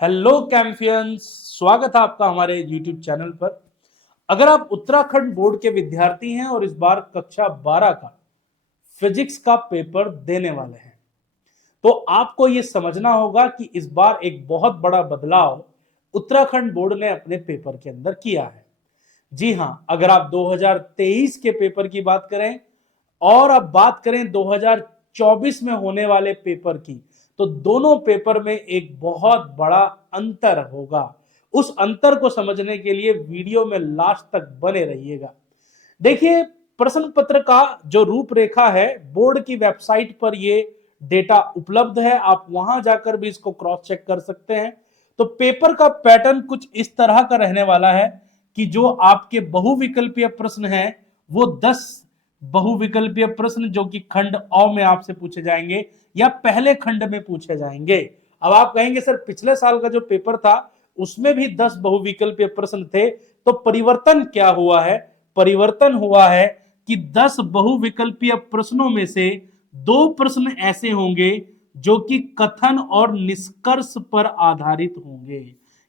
Hello कैंपियंस, स्वागत है आपका हमारे YouTube चैनल पर। अगर आप उत्तराखंड बोर्ड के विद्यार्थी हैं और इस बार कक्षा 12 का फिजिक्स का पेपर देने वाले हैं, तो आपको यह समझना होगा कि इस बार एक बहुत बड़ा बदलाव उत्तराखंड बोर्ड ने अपने पेपर के अंदर किया है। जी हां, अगर आप 2023 के पेपर की बात करें और अब बात करें 2024 में होने वाले पेपर की, तो दोनों पेपर में एक बहुत बड़ा अंतर होगा। उस अंतर को समझने के लिए वीडियो में लास्ट तक बने रहिएगा। देखिए, प्रश्न पत्र का जो रूपरेखा है, बोर्ड की वेबसाइट पर ये डेटा उपलब्ध है, आप वहां जाकर भी इसको क्रॉस चेक कर सकते हैं। तो पेपर का पैटर्न कुछ इस तरह का रहने वाला है कि जो आपके बहुविकल्पीय प्रश्न हैं वो 10 बहुविकल्पीय प्रश्न जो कि खंड अ में आपसे पूछे जाएंगे या पहले खंड में पूछे जाएंगे। अब आप कहेंगे सर, पिछले साल का जो पेपर था उसमें भी 10 बहुविकल्पीय प्रश्न थे, तो परिवर्तन क्या हुआ है? परिवर्तन हुआ है कि 10 बहुविकल्पीय प्रश्नों में से 2 प्रश्न ऐसे होंगे जो कि कथन और निष्कर्ष पर आधारित होंगे।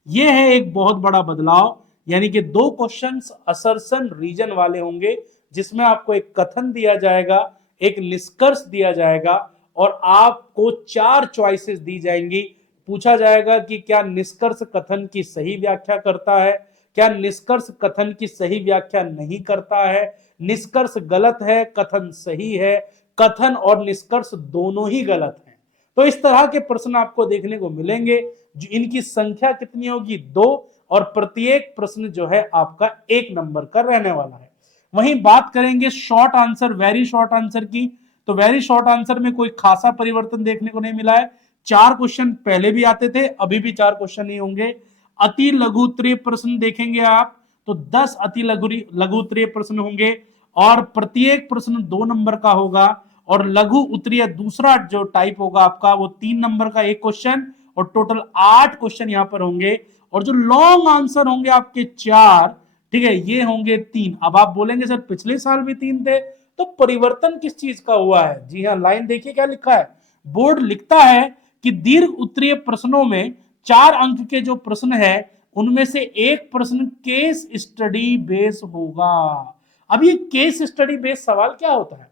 यह है एक बहुत बड़ा बदलाव, यानी कि 2 क्वेश्चंस असर्शन रीजन वाले होंगे, जिसमें आपको एक कथन दिया जाएगा, एक निष्कर्ष दिया जाएगा और आपको 4 चॉइसेस दी जाएंगी। पूछा जाएगा कि क्या निष्कर्ष कथन की सही व्याख्या करता है, क्या निष्कर्ष कथन की सही व्याख्या नहीं करता है, निष्कर्ष गलत है, कथन सही है, कथन और निष्कर्ष दोनों ही गलत हैं। तो इस तरह के प्रश्न आपको देखने को मिलेंगे। जो इनकी संख्या कितनी होगी? 2, और प्रत्येक प्रश्न जो है आपका 1 नंबर का रहने वाला है। वहीं बात करेंगे short answer, very short answer की, तो वेरी शॉर्ट आंसर में कोई खासा परिवर्तन देखने को नहीं मिला है। 4 क्वेश्चन पहले भी आते थे, अभी भी 4 क्वेश्चन ही होंगे। अति लघु उत्तरीय प्रश्न देखेंगे आप तो 10 अति लघु उत्तरीय प्रश्न होंगे और प्रत्येक प्रश्न 2 नंबर का होगा। और लघु उत्तरीय दूसरा जो टाइप होगा आपका, वो 3 नंबर का एक क्वेश्चन और टोटल 8 क्वेश्चन यहां पर होंगे। और जो लॉन्ग आंसर होंगे आपके 4, ठीक है, ये होंगे 3। अब आप बोलेंगे सर पिछले साल भी 3 थे, तो परिवर्तन किस चीज का हुआ है? जी हाँ, लाइन देखिए क्या लिखा है। बोर्ड लिखता है कि दीर्घ उत्तरीय प्रश्नों में 4 अंक के जो प्रश्न है उनमें से एक प्रश्न केस स्टडी बेस होगा। अब ये केस स्टडी बेस सवाल क्या होता है?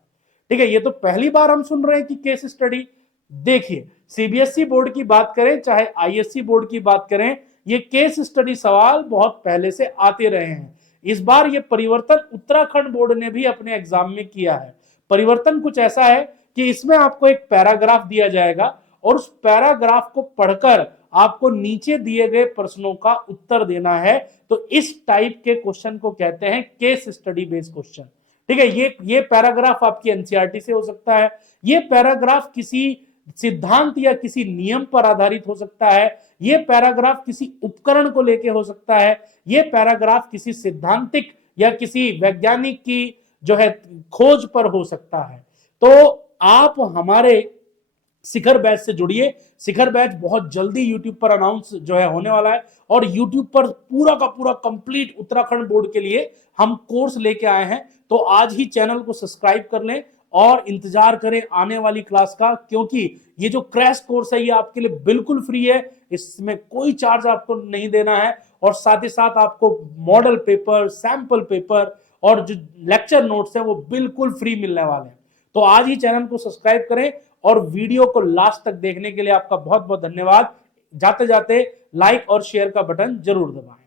ठीक है, ये तो पहली बार हम सुन रहे हैं कि केस स्टडी। देखिए, सीबीएसई बोर्ड की बात करें चाहे आईएससी बोर्ड की बात करें, ये केस स्टडी सवाल बहुत पहले से आते रहे हैं। इस बार ये परिवर्तन उत्तराखंड बोर्ड ने भी अपने एग्जाम में किया है। परिवर्तन कुछ ऐसा है कि इसमें आपको एक पैराग्राफ दिया जाएगा और उस पैराग्राफ को पढ़कर आपको नीचे दिए गए प्रश्नों का उत्तर देना है। तो इस टाइप के क्वेश्चन को कहते हैं केस स्टडी बेस्ड क्वेश्चन। ठीक है, ये पैराग्राफ आपकी एनसीईआरटी से हो सकता है, ये पैराग्राफ किसी सिद्धांत या किसी नियम पर आधारित हो सकता है, ये पैराग्राफ किसी उपकरण को लेकर हो सकता है, ये पैराग्राफ किसी सिद्धांतिक या किसी वैज्ञानिक की जो है खोज पर हो सकता है। तो आप हमारे शिखर बैच से जुड़िए। शिखर बैच बहुत जल्दी यूट्यूब पर अनाउंस जो है होने वाला है और यूट्यूब पर पूरा का पूरा कंप्लीट उत्तराखंड बोर्ड के लिए हम कोर्स लेके आए हैं। तो आज ही चैनल को सब्सक्राइब कर लें और इंतजार करें आने वाली क्लास का, क्योंकि ये जो क्रैश कोर्स है ये आपके लिए बिल्कुल फ्री है, इसमें कोई चार्ज आपको नहीं देना है। और साथ ही साथ आपको मॉडल पेपर, सैंपल पेपर और जो लेक्चर नोट्स है वो बिल्कुल फ्री मिलने वाले हैं। तो आज ही चैनल को सब्सक्राइब करें और वीडियो को लास्ट तक देखने के लिए आपका बहुत बहुत धन्यवाद। जाते जाते लाइक और शेयर का बटन जरूर दबाएं।